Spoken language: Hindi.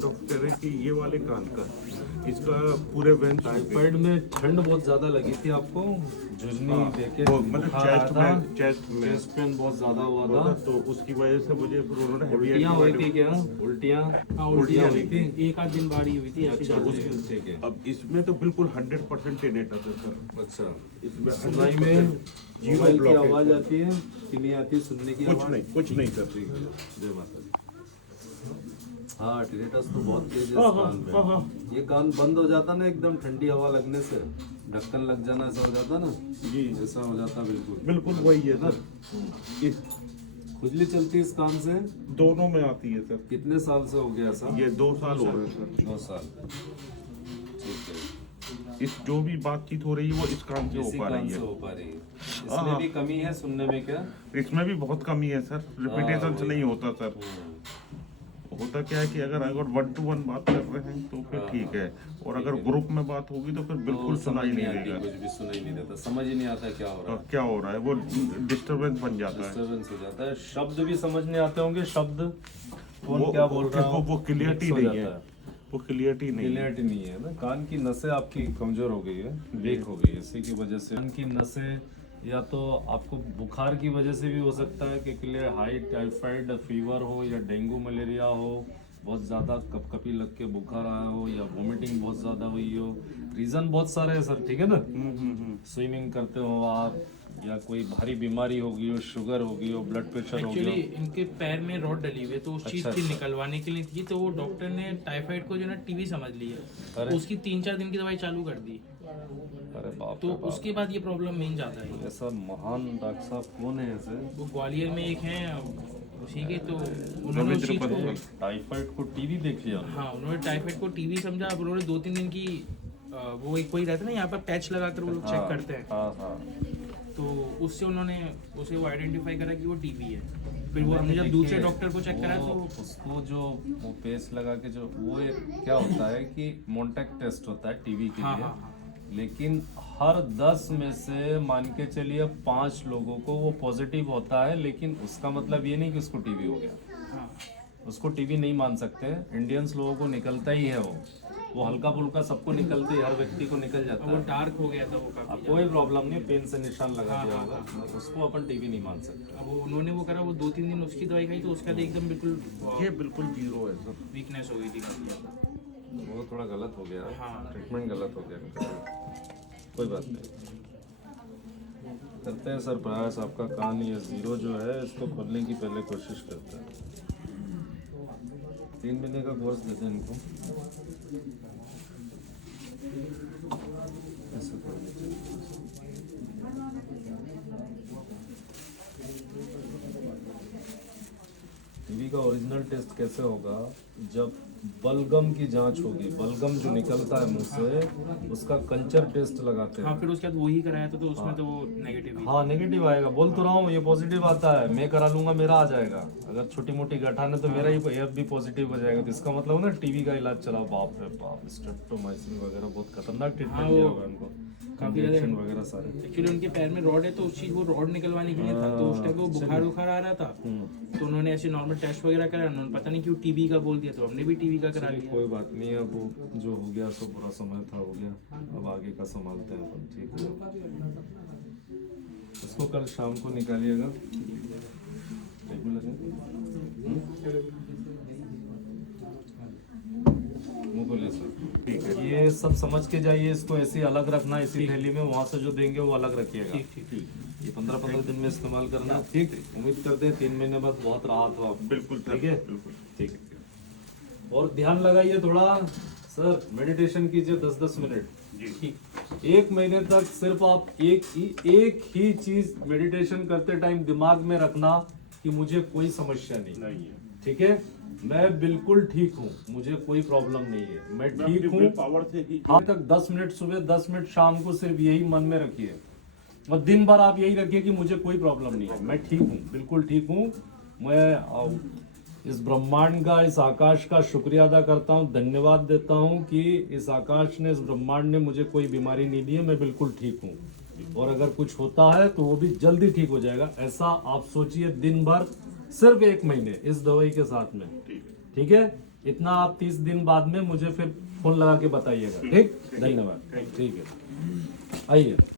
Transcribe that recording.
डॉक्टर है कि ये वाले कान का इसका पूरे वेंस टाइफाइड में ठंड बहुत ज्यादा लगी थी आपको, झुर्नी देके मतलब बुखार आया था, चेस्ट में चेस्ट पेन बहुत ज्यादा हुआ था, तो उसकी वजह से मुझे फिर उन्होंने उल्टियाँ हुई थी क्या? उल्टियाँ उल्टियाँ हुई थी। एक आध दिन बारी हुई थी ऐसी अच्छा, ज्यादा उसके ठीक है। अब इसमें तो बिल्कुल 100% टेनेट आता है सर। अच्छा, इसमें सुनाई में जीरो मोबाइल की ब्लॉकेज आवाज आती है कि नहीं आती? सुनने की आवाज? कुछ नहीं सर। ठीक है, जय माता दी। हाँ, टिनेटस तो बहुत तेज है हाँ, इस कान हाँ, हाँ। में। ये कान बंद हो जाता ना एकदम, ठंडी हवा लगने से ढक्कन लग जाना, ऐसा हो जाता ना जी ऐसा हो जाता बिल्कुल। बिल्कुल वही है सर। इस खुजली चलती है इस कान से? दोनों में आती है सर। कितने साल से हो गया ऐसा? ये 2 साल हो रहे हैं सर। 2 साल। ठीक है, इस जो भी बातचीत हो रही है वो इस कान से हो इसी पा कान रही से है। हो पा रही है। इसमें भी कमी है सुनने में क्या? इसमें भी बहुत कमी है सर, रिपीटेशन से वही। नहीं होता सर। होता क्या है कि अगर 1 to 1 बात कर रहे हैं तो फिर ठीक है, और अगर ग्रुप में बात होगी तो फिर बिल्कुल तो सुनाई समझ नहीं आती, देगा। कुछ भी सुनाई नहीं देता, समझ ही नहीं आता क्या हो रहा और है। क्या हो रहा है वो डिस्टरबेंस बन जाता है। डिस्टर्बेंस हो जाता है, शब्द भी समझ नहीं आते होंगे, शब्द कौन वो क्या बोल रहा है, वो क्लियरिटी mix हो नहीं है, जाता वो क्लियरिटी नहीं है। क्लियरिटी नहीं है ना, कान की नसें आपकी कमजोर हो गई है, वीक हो गई है, इसी की वजह से कान की नसें, या तो आपको बुखार की वजह से भी हो सकता है कि क्लियर हाई टाइफाइड फीवर हो, या डेंगू मलेरिया हो, बहुत ज़्यादा कपकपी लग के बुखार आया हो, या वोमिटिंग बहुत ज़्यादा हुई हो। रीज़न बहुत सारे हैं सर, ठीक है ना। स्विमिंग करते हो आप, या कोई भारी बीमारी होगी हो, शुगर होगी हो, ब्लड प्रेशर हो एक्चुअली गया। इनके पैर में रॉड डली हुई है तो उस चीज अच्छा, की अच्छा। निकलवाने के लिए थी, तो वो डॉक्टर ने टाइफाइड को जो है ना टीबी समझ ली अरे। है, उसकी 3-4 दिन की दवाई चालू कर दी, अरे बाप तो रे बाप, उसके बाद ये प्रॉब्लम मेन जाता है। ऐसा महान डॉक्टर साहब कौन है ऐसे? वो ग्वालियर में एक हैं उसी के, तो उन्होंने उस चीज को, टाइफाइड को टीवी देख लिया? हाँ उन्होंने टाइफाइड को टीबी समझा। अब उन्होंने 2-3 दिन की वो एक कोई रहता है ना यहाँ पर पैच लगाकर वो लोग चेक करते हैं, हाँ हाँ। तो उससे उन्होंने उसे वो आइडेंटिफाई करा कि वो टीबी है। फिर वो हमने जब दूसरे डॉक्टर को चेक करा तो उसको जो वो पेस्ट लगा के जो वो एक क्या होता है कि मोन्टेक टेस्ट होता है टीवी के हाँ लिए, हाँ हाँ लेकिन हर 10 में से मान के चलिए 5 लोगों को वो पॉजिटिव होता है, लेकिन उसका मतलब ये नहीं कि उसको टीबी हो गया। हाँ। उसको टीबी नहीं मान सकते, इंडियंस लोगों को निकलता ही है वो हल्का फुल्का सबको निकलती है, हर व्यक्ति को निकल जाता वो है। डार्क हो गया था वो काफी। अब कोई प्रॉब्लम नहीं, पेन से निशान लगा दिया हाँ, होगा, उसको अपन टीबी नहीं मान सकते। अब वो उन्होंने वो करा, वो 2-3 दिन उसकी दवाई खाई तो उसके बाद एकदम बिल्कुल ये बिल्कुल जीरो है सर। वीकनेस हो गई थी काफी ज्यादा। वो थोड़ा गलत हो गया, हाँ। ट्रीटमेंट गलत हो गया, कोई बात नहीं। करते हैं सर प्रयास, आपका कान ये जीरो जो है इसको खोलने की पहले कोशिश करते हैं। 3 महीने का कोर्स देते हैं इनको। ऐसे कर दीजिए। टीबी का ओरिजिनल टेस्ट कैसे होगा? जब बलगम की जांच होगी, बलगम जो निकलता है मुंह से, उसका कल्चर टेस्ट लगाते हैं। हाँ फिर उसके बाद वही कराया था तो उसमें तो वो नेगेटिव ही। हाँ नेगेटिव आएगा, बोल तो रहा हूँ, ये पॉजिटिव आता है, मैं करा लूंगा मेरा आ जाएगा। अगर छोटी मोटी गठान है तो मेरा ही एफ भी पॉजिटिव हो जाएगा, तो इसका मतलब ना टीबी का इलाज चला। बाप रे बाप, स्ट्रेप्टोमाइसिन वगैरह बहुत खतरनाक ट्रीटमेंट दिया होगा इनको, काफी ज्यादा इंजेक्शन वगैरह सारे। एक्चुअली उनके पैर में रॉड है तो उस चीज वो रॉड निकलवाने के लिए था, तो उस टाइम वो बुखार आ रहा था, तो उन्होंने ऐसे नॉर्मल टेस्ट वगैरह करा, उन्होंने पता नहीं क्यों टीबी का बोल दिया, तो हमने भी टीबी का करा लिया। कोई बात नहीं, अब वो जो हो गया सो बुरा समय था, हो गया, अब आगे का संभालते हैं अपन, ठीक है। इसको कल शाम को निकालिएगा, बोलिए सर। ठीक है। ये सब समझ के जाइए, इसको ऐसे अलग रखना इसी थैली में, वहाँ से जो देंगे वो अलग रखिएगा। ठीक ठीक ठीक। ये 15-15 दिन में इस्तेमाल करना, ठीक। उम्मीद करते हैं 3 महीने बाद बहुत राहत हो आप। बिल्कुल सर, ठीक है, बिल्कुल। ठीक है। और ध्यान लगाइए थोड़ा सर, मेडिटेशन कीजिए 10-10 मिनट जी। 1 महीने तक। सिर्फ आप एक ही चीज मेडिटेशन करते टाइम दिमाग में रखना कि मुझे कोई समस्या नहीं, नहीं है। ठीक है, मैं बिल्कुल ठीक हूँ, मुझे कोई प्रॉब्लम नहीं है, मैं ठीक हूँ। पावर से ही हाँ तक 10 मिनट सुबह, 10 मिनट शाम को, सिर्फ यही मन में रखिए, और दिन भर आप यही रखिए कि मुझे कोई प्रॉब्लम नहीं है, मैं ठीक हूँ, बिल्कुल ठीक हूँ। मैं इस ब्रह्मांड का, इस आकाश का शुक्रिया अदा करता हूँ, धन्यवाद देता हूँ कि इस आकाश ने, इस ब्रह्मांड ने मुझे कोई बीमारी नहीं दी है, मैं बिल्कुल ठीक हूँ, और अगर कुछ होता है तो वो भी जल्दी ठीक हो जाएगा। ऐसा आप सोचिए दिन भर, सिर्फ 1 महीने इस दवाई के साथ में, ठीक है। इतना आप 30 दिन बाद में मुझे फिर फोन लगा के बताइएगा। ठीक, धन्यवाद। ठीक है, आइए।